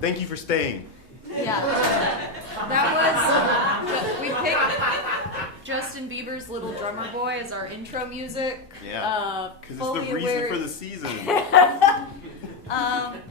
Thank you for staying. Yeah. That was, we picked Justin Bieber's Little Drummer Boy as our intro music. Yeah. Because it's the reason for the season.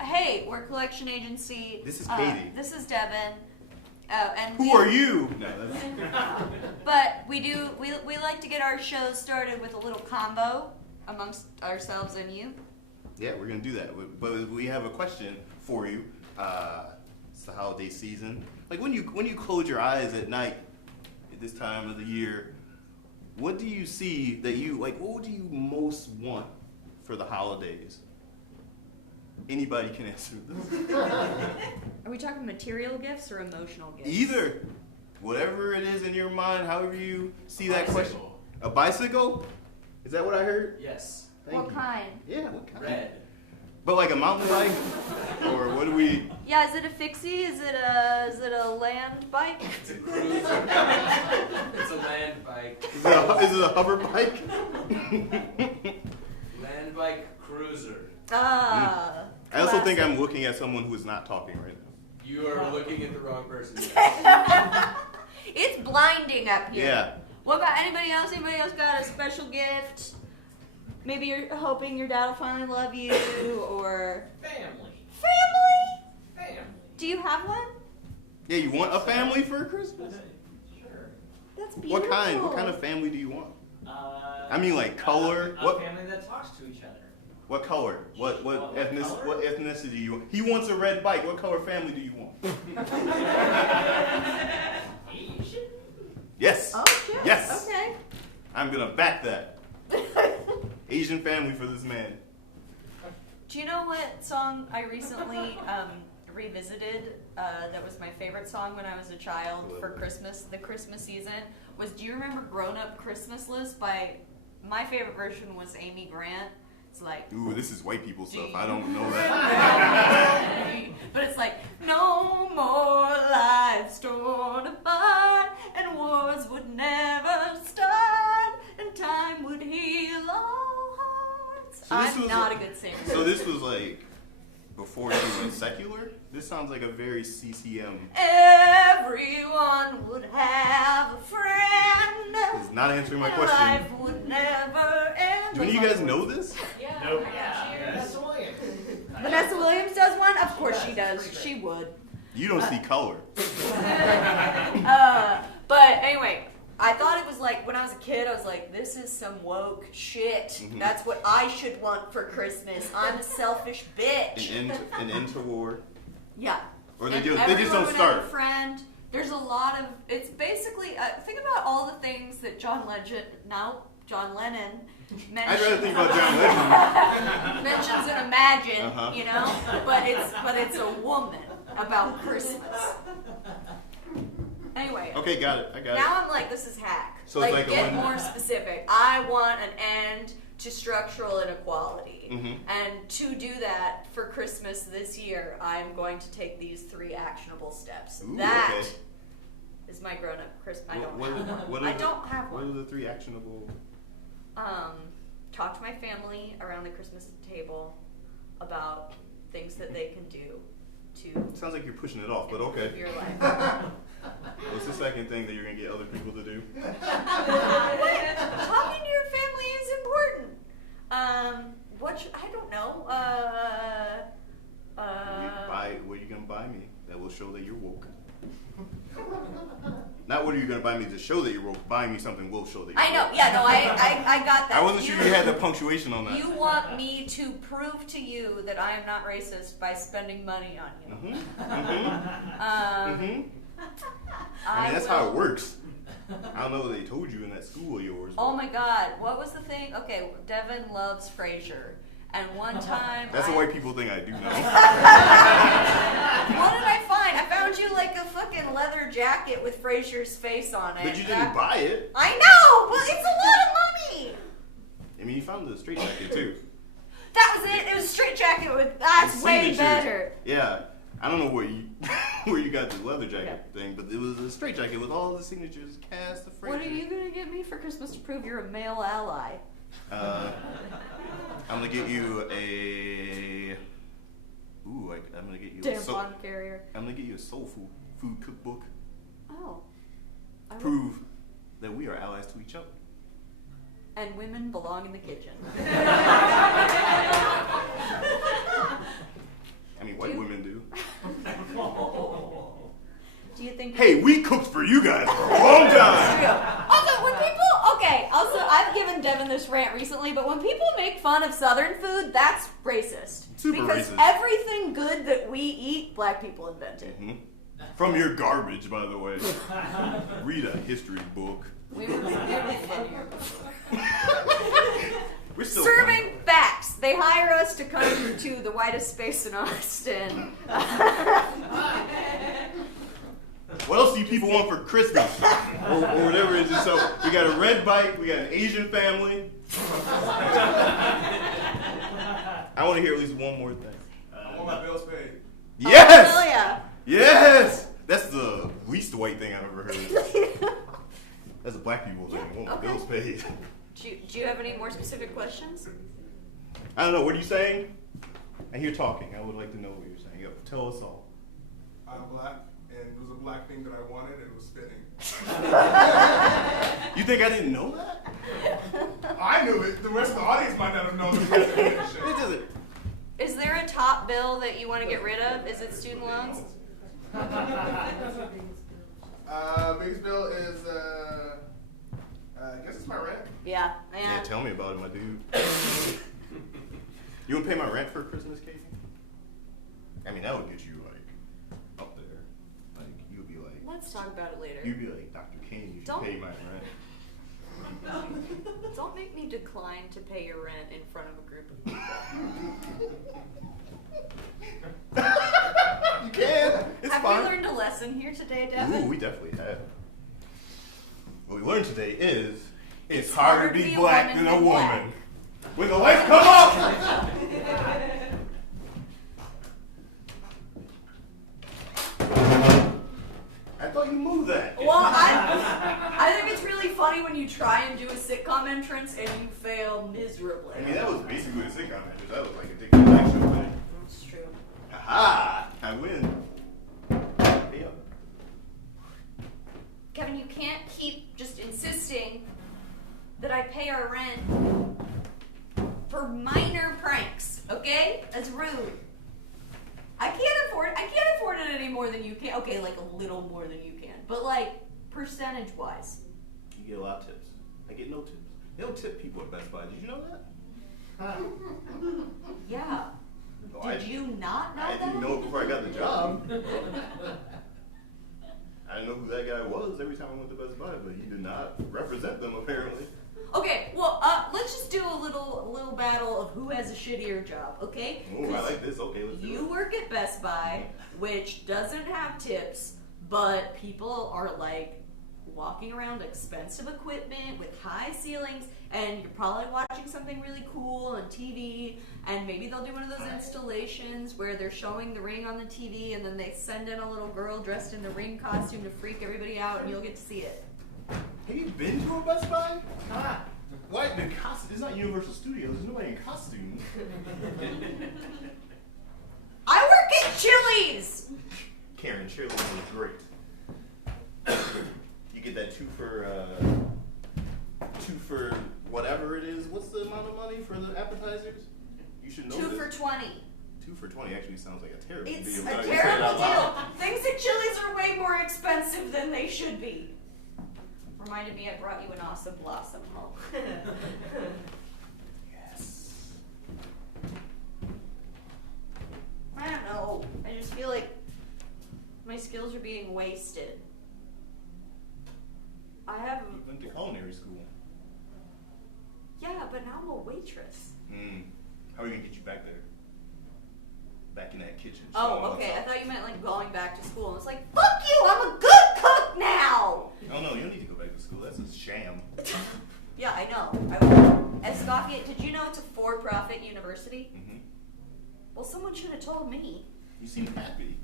Hey, we're a collection agency. This is Katie. This is Devin. Who are you? No, that's... But we like to get our shows started with a little combo amongst ourselves and you. Yeah, we're going to do that. But we have a question for you. It's the holiday season. Like when you close your eyes at night at this time of the year, what do you see that you like? What do you most want for the holidays? Anybody can answer this. Are we talking material gifts or emotional gifts? Either. Whatever it is in your mind, however you see that question. A bicycle? Is that what I heard? Yes. Thank What you. kind? Yeah, what kind? Red. But like a mountain bike? Or what do we... Yeah, is it a fixie? Is it a land bike? It's a cruiser. It's a land bike. Is it a hover bike? Land bike cruiser. Ah. I also think classic. I'm looking at someone who is not talking right now. You are looking at the wrong person. It's blinding up here. Yeah. What about anybody else? Anybody else got a special gift? Maybe you're hoping your dad will finally love you, or Family. family. Family. Do you have one? Yeah, you want a family for Christmas? Sure. That's beautiful. What kind? What kind of family do you want? I mean, like color. A What? family that talks to each other. What color? What What ethnicity? color? What ethnicity do you want? He wants a red bike. What color family do you want? Asian? Yes. Oh shit. Yes. Okay. I'm gonna back that. Asian family for this man. Do you know what song I recently revisited? That was my favorite song when I was a child for Christmas. The Christmas season was. Do you remember "Grown Up Christmas List" by? My favorite version was Amy Grant. It's like. Ooh, this is white people stuff. I don't know that. But it's like, no more lives torn apart, and wars would never start, and time would heal all hearts. So this I'm was not a good singer. So this was like before you went secular? This sounds like a very CCM. Everyone would have a friend. It's not answering my and question. Life would never end. Do any of you guys know this? Yeah. Nope. Yeah. Vanessa Williams. Vanessa Williams does one? Of course she does. She would. You don't see color. But anyway, I thought it was like, when I was a kid, I was like, this is some woke shit. Mhm. That's what I should want for Christmas. I'm a selfish bitch. An end to war. Yeah. Or they And do. They everyone just don't would have a start. friend. There's a lot of. It's basically. Think about all the things that John Lennon mentioned. I'd rather think about John Legend. mentions in Imagine, Uh-huh. you know, but it's a woman about Christmas. Anyway. Okay, got it. I got it. Now I'm like, this is hack. So it's like a get one- more specific. I want an end to structural inequality. Mhm. And to do that for Christmas this year, I'm going to take these 3 actionable steps. Ooh, That okay. is my grown-up Christmas. I don't What have are- one. what are I the- don't have What are one. the 3 actionable? Talk to my family around the Christmas table about things that they can do to Sounds like you're pushing it off, but okay. improve your life. What's the second thing that you're gonna get other people to do? Talking to your family is important. I don't know. What are you gonna buy me that will show that you're woke? Not what are you gonna buy me to show that you're woke. Buying me something will show that you're I know. woke. Yeah, no, I got that. I wasn't sure you had the punctuation on that. You want me to prove to you that I am not racist by spending money on you. I mean, that's how it works. I don't know what they told you in that school of yours. Oh my God, what was the thing? Okay, Devin loves Frasier. And one time That's the white people thing I do know. What did I find? I found you like a fucking leather jacket with Frasier's face on it. But you didn't buy it. I know, but it's a lot of money. I mean, you found the straight jacket too. That was it. It was a straight jacket with. That's The way signature. better. Yeah. I don't know where you where you got the leather jacket thing, but it was a straight jacket with all the signatures cast. The What are you gonna get me for Christmas to prove you're a male ally? I'm gonna get you a. Ooh, Ooh, I'm gonna get you Tampon carrier. I'm gonna get you a soul food cookbook. Oh. I will- Prove that we are allies to each other. And women belong in the kitchen. I mean, white women do. Do you think? Hey, we cooked for you guys for a long time. Also, when people, okay, also, I've given Devin this rant recently, but when people make fun of Southern food, that's racist. Super because racist. everything good that we eat, black people invented. Mhm. From your garbage, by the way. Read a history book. We were funnier. We're still Serving facts. They hire us to come to the whitest space in Austin. What else do you people want for Christmas? or whatever it is. So we got a red bike, we got an Asian family. I want to hear at least one more thing. I want my bills paid. Yes! Oh, hell yeah. Yes! That's the least white thing I've ever heard. That's a black people thing. I want my okay. bills paid. Do you have any more specific questions? I don't know. What are you saying? I hear talking. I would like to know what you're saying. Yo, tell us all. I'm black, and it was a black thing that I wanted, and it was spitting. You think I didn't know that? I knew it. The rest of the audience might not have known that. It doesn't. Is there a top bill that you want to get rid of? Is it student loans? Biggest bill is, I guess it's my rent. Yeah. Yeah, tell me about it, my dude. You want to pay my rent for Christmas, Casey? I mean, that would get you, like, up there. Like, you'd be like... Let's talk about it later. You'd be like, Dr. King, you should Don't- pay my rent. Don't make me decline to pay your rent in front of a group of people. You can. It's Have fine. we learned a lesson here today, Devin? Ooh, we definitely have. What we learned today is it's harder to be black than a woman. When the lights come up! I thought you moved that. Well, I think it's really funny when you try and do a sitcom entrance and you fail miserably. I mean, that was basically a sitcom entrance. That was like a Dick Black show thing. That's true. Ha! I win. Hey, up. Kevin, you can't keep just insisting that I pay our rent for minor pranks, okay? That's rude. I can't afford it any more than you can. Okay, like a little more than you can. But like percentage-wise. You get a lot of tips. I get no tips. They don't tip people at Best Buy. Did you know that? Yeah. Oh, Did you not know I that? didn't know it before I got the job. I didn't know who that guy was every time I went to Best Buy, but he did not represent them apparently. Okay, well, let's just do a little battle of who has a shittier job, okay? Oh, I like this. Okay, let's do You it. work at Best Buy, which doesn't have tips, but people are like walking around expensive equipment with high ceilings, and you're probably watching something really cool on TV, and maybe they'll do one of those installations where they're showing the ring on the TV, and then they send in a little girl dressed in the ring costume to freak everybody out, and you'll get to see it. Have you been to a Best Buy? Why the costume? It's not Universal Studios. There's nobody in costume. I work at Chili's! Karen, cheerleading was great. You get that two for whatever it is. What's the amount of money for the appetizers? You should know 2 this. for $20. 2 for $20 actually sounds like a terrible It's deal. a now you say it terrible out loud. deal. Things at Chili's are way more expensive than they should be. Reminded me I brought you an awesome blossom home. Yes. I don't know. I just feel like my skills are being wasted. I have, You went to culinary school. yeah, but now I'm a waitress. How are we gonna get you back there? Back in that kitchen. Oh, okay. I thought you meant like going back to school. I was like, fuck you! I'm a good cook now! Oh no, you don't need to go back to school. That's a sham. Yeah, I know. At Escoffier, did you know it's a for-profit university? Mm-hmm. Well, someone should have told me. You seem happy.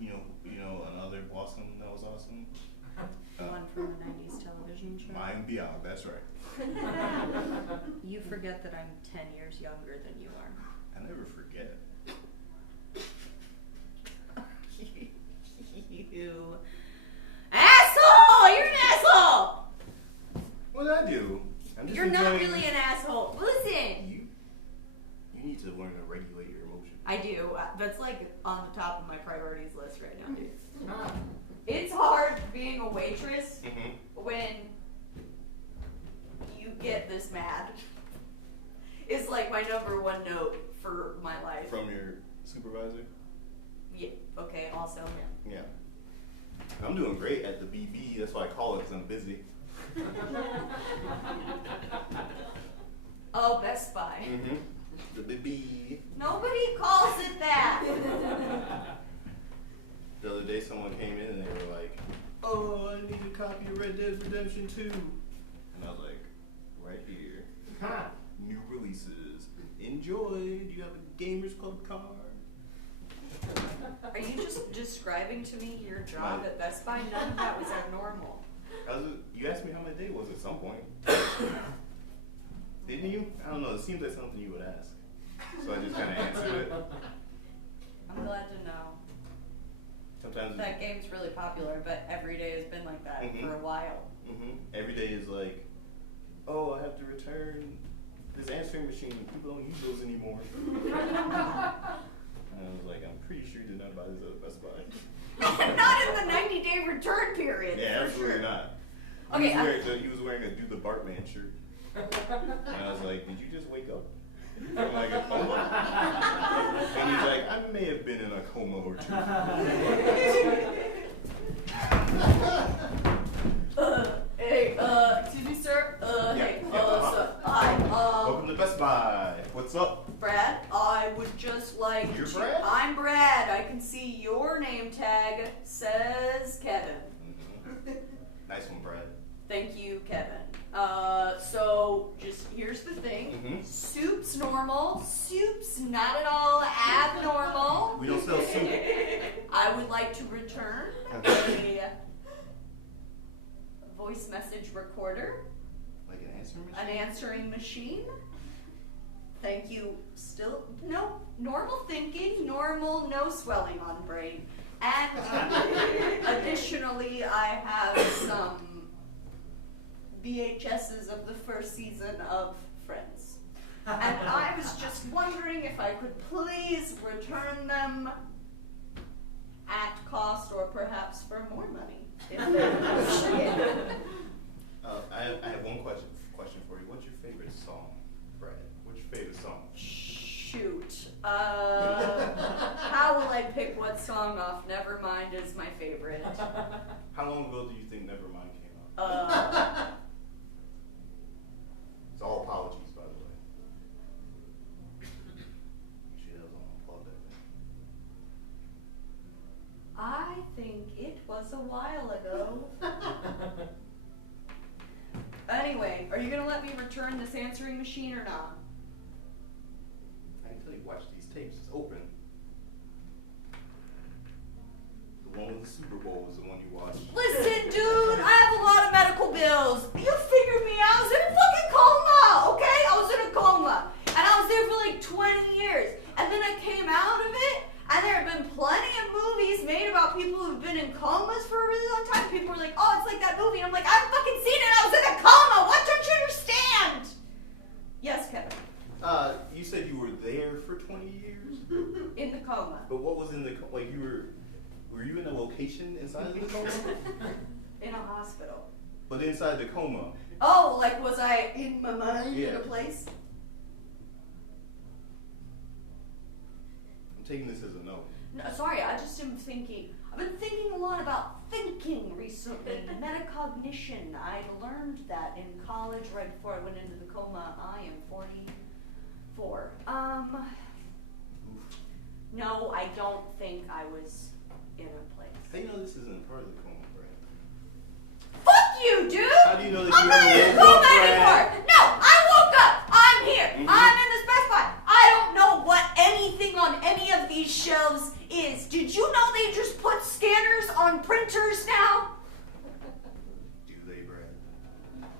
You know another blossom that was awesome? Mine beyond, that's right. You forget that I'm 10 years younger than you are. I never forget. You asshole! You're an asshole! What did I do? I'm just You're not enjoying- really an asshole. Listen! You need to learn to regulate your emotions. I do. That's like on the top of my priorities list right now, dude. It's hard being a waitress when you get this mad. It's like my number one note for my life. From your supervisor? Yeah. Okay. Also. Yeah. I'm doing great at the BB. That's why I call it, because I'm busy. Oh, Best Buy. The BB. Nobody calls it that. The other day, someone came in and they were like, "Oh, I need a copy of Red Dead Redemption 2." And I was like, "Right here. New releases. Enjoy. Do you have a Gamers Club card?" Are you just describing to me your job at Best Buy? None of that was abnormal. You asked me how my day was at some point. Didn't you? I don't know. It seems like something you would ask. So I just kind of answered it. I'm glad to know. Sometimes That game's really popular, but every day has been like that for a while. every day is like, "Oh, I have to return this answering machine. People don't use those anymore." And I was like, "I'm pretty sure you did not buy this at Best Buy." Not in the 90-day return period. Yeah, for absolutely sure. not. Okay, He was wearing a Do the Bartman shirt. And I was like, "Did you just wake up from like a coma?" And he's like, "I may have been in a coma or two." Excuse me, sir. Hey, yeah, so, hi, Welcome to Best Buy. What's up? Brad, I would just like You're to... Brad? I'm Brad. I can see your name tag says Kevin. Nice one, Brad. Thank you, Kevin. So just here's the thing. Soup's normal. Soup's not at all abnormal. We don't sell soup. I would like to return a voice message recorder, Like an answering machine? an answering machine. Thank you. Still, no, normal thinking, normal, no swelling on brain. And additionally, I have some VHSs of the first season of Friends. And I was just wondering if I could please return them at cost or perhaps for more money. If they're appreciated. I have one question for you. What's your favorite song, Brad? What's your favorite song? Shoot. How will I pick what song off Nevermind is my favorite? How long ago do you think Nevermind came out? It's all apologies, by the way. Actually, that was on Unplugged, I think. I think it was a while ago. Anyway, are you gonna let me return this answering machine or not? I can tell you, watch these tapes. It's open. The one with the Super Bowl is the one you watched. Listen, dude, I have a lot of medical bills. You figured me out. I was in a fucking coma, okay? I was in a coma. And I was there for like 20 years. And then I came out of it, and there have been plenty of movies made about people who've been in comas for a really long time. People were like, "Oh, it's like that movie." And I'm like, "I've fucking seen it. I was in a coma. What don't you understand?" Yes, Kevin. You said you were there for 20 years? In the coma. But what was in the, like were you in a location inside of the coma? In a hospital. But inside the coma. Oh, like was I in my mind in Yeah. a place? I'm taking this as a no. No, sorry, I just am thinking. I've been thinking a lot about thinking recently. Metacognition. I learned that in college right before I went into the coma. I am 44. No, I don't think I was in a place. How do you know this isn't part of the coma, Brad? Fuck you, dude! How do you know that I'm you not ever in the woke up, coma Brad? anymore! No, I woke up! I'm here! I'm in this Best Buy! I don't know what anything on any of these shelves is. Did you know they just put scanners on printers now? Do they, Brad?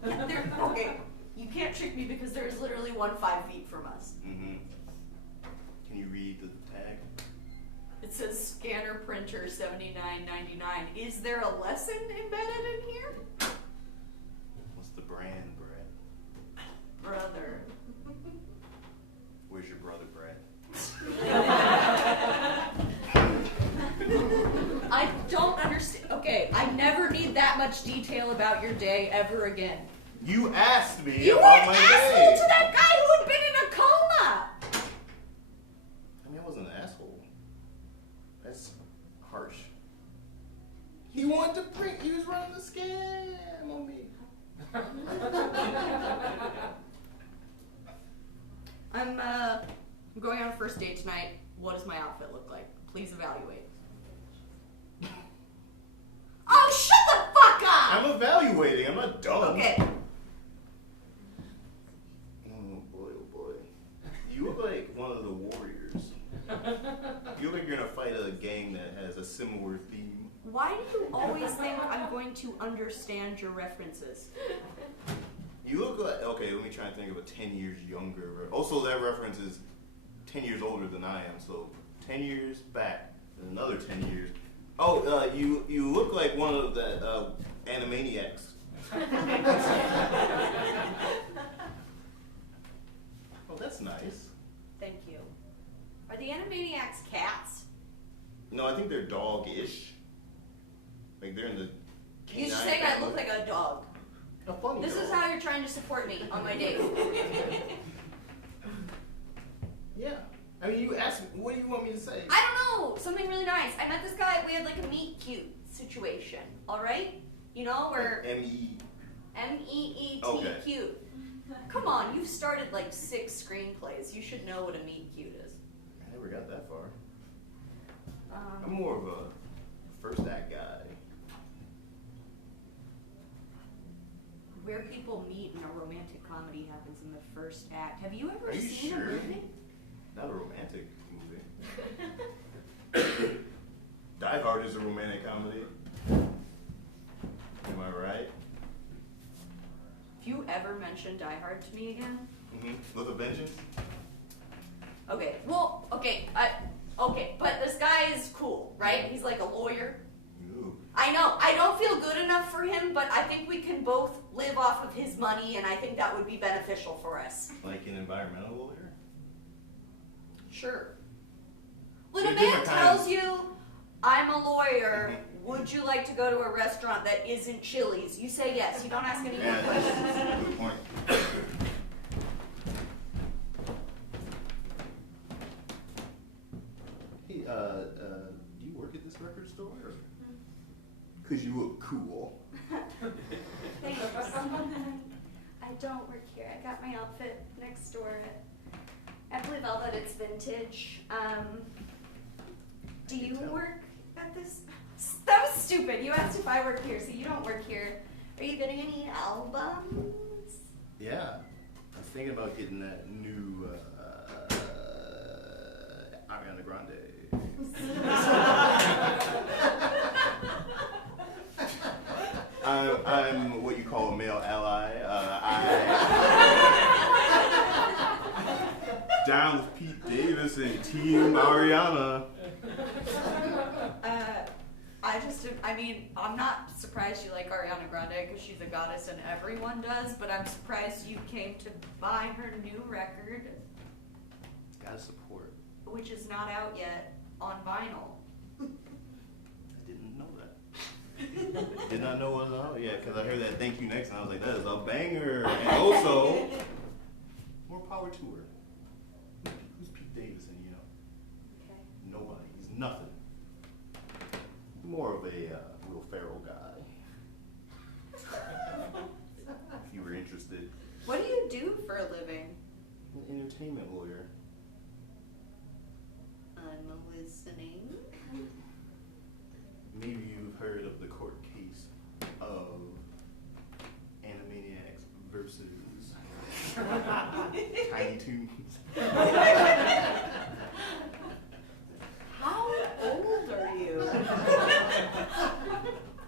Okay, you can't trick me because there is literally one 5 feet from us. Mm-hmm. Can you read the tag? It says scanner printer $79.99. Is there a lesson embedded in here? What's the brand, Brad? Brother. Where's your brother, Brad? I don't understand. Okay, I never need that much detail about your day ever again. You asked me You were about an my asshole day. to that guy who had been in a coma! I mean, I wasn't an asshole. That's harsh. He wanted to print. He was running the scam on me. I'm going on a first date tonight. What does my outfit look like? Please evaluate. Oh, shut the fuck up! I'm evaluating. I'm not dumb. Okay. Oh boy, oh boy. You look like one of the warriors. You look like you're gonna fight a gang that has a similar theme. Why do you always think I'm going to understand your references? You look like, okay, let me try and think of a 10 years younger. Also, that reference is 10 years older than I am, so 10 years back, and another 10 years. Oh, you look like one of the Animaniacs. Oh, that's nice. Thank you. Are the Animaniacs cats? No, I think they're dog-ish. Like they're in the You're canine saying I family. look like a dog. A funny This dog. is how you're trying to support me on my date. Yeah. I mean, you asked me, what do you want me to say? I don't know, something really nice. I met this guy, we had like a meet cute situation, alright? You know, where M-E. M-E-E-T Okay. cute. Come on, you've started like 6 screenplays. You should know what a meet cute is. I never got that far. I'm more of a first act guy. Where people meet in a romantic comedy happens in the first act. Have you ever Are you seen sure? a movie? Not a romantic movie. Die Hard is a romantic comedy. Am I right? If you ever mention Die Hard to me again, With a vengeance? okay, well, okay, but this guy is cool, right? He's like a lawyer. Ooh. I know, I don't feel good enough for him, but I think we can both live off of his money, and I think that would be beneficial for us. Like an environmental lawyer? Sure. When They're a man different tells kinds. you, I'm a lawyer, would you like to go to a restaurant that isn't Chili's? You say yes, you don't ask any more Yeah, questions. that's a good point. Hey, do you work at this record store? Cause you look cool. Thanks. I don't work here. I got my outfit next door. I believe I'll bet it's vintage. Do you work at this? That was stupid. You asked if I work here, so you don't work here. Are you getting any albums? Yeah. I was thinking about getting that new Ariana Grande. I'm what you call a male ally. Down with Pete Davis and Team Ariana. I'm not surprised you like Ariana Grande because she's a goddess and everyone does, but I'm surprised you came to buy her new record, Gotta support. which is not out yet on vinyl. I didn't know that. Did not know it was out yet because I heard that "Thank You Next" and I was like, that is a banger. And also, more power to her. Who's Pete Davis? And Okay. nobody. He's nothing. More of a Will Ferrell guy. If you were interested. What do you do for a living? An entertainment lawyer. I'm listening. Maybe you've heard of the court case of Animaniacs versus Tiny Toons. How old are you?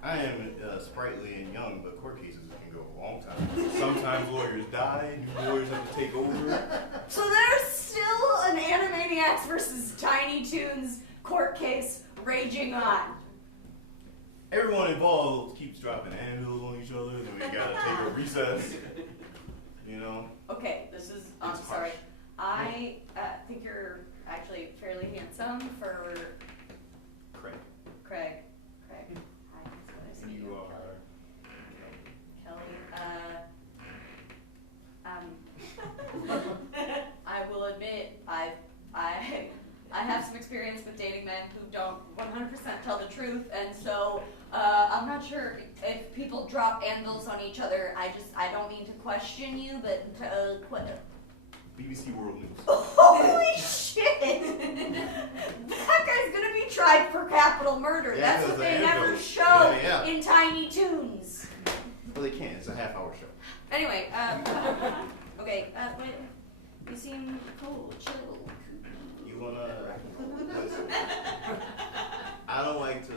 I am sprightly and young. young, but court cases can go a long time. Sometimes lawyers die, new lawyers have to take over. So there's still an Animaniacs versus Tiny Toons court case raging on. Everyone involved keeps dropping anvils on each other, then we gotta take a recess. You know? Okay, this is, I'm It's sorry. harsh. I think you're actually fairly handsome for Craig. Craig. Hi, that's what I see. You are. I will admit, I have some experience with dating men who don't 100% tell the truth, and so I'm not sure if people drop anvils on each other. I don't mean to question you, but BBC World News. holy shit! That guy's gonna be tried for capital murder. Yeah, That's what because they the never anvils. show Yeah. in Tiny Toons. Well, they can't. It's a half-hour show. Anyway, okay, wait, you seem cold, chill. You wanna listen? I don't like to,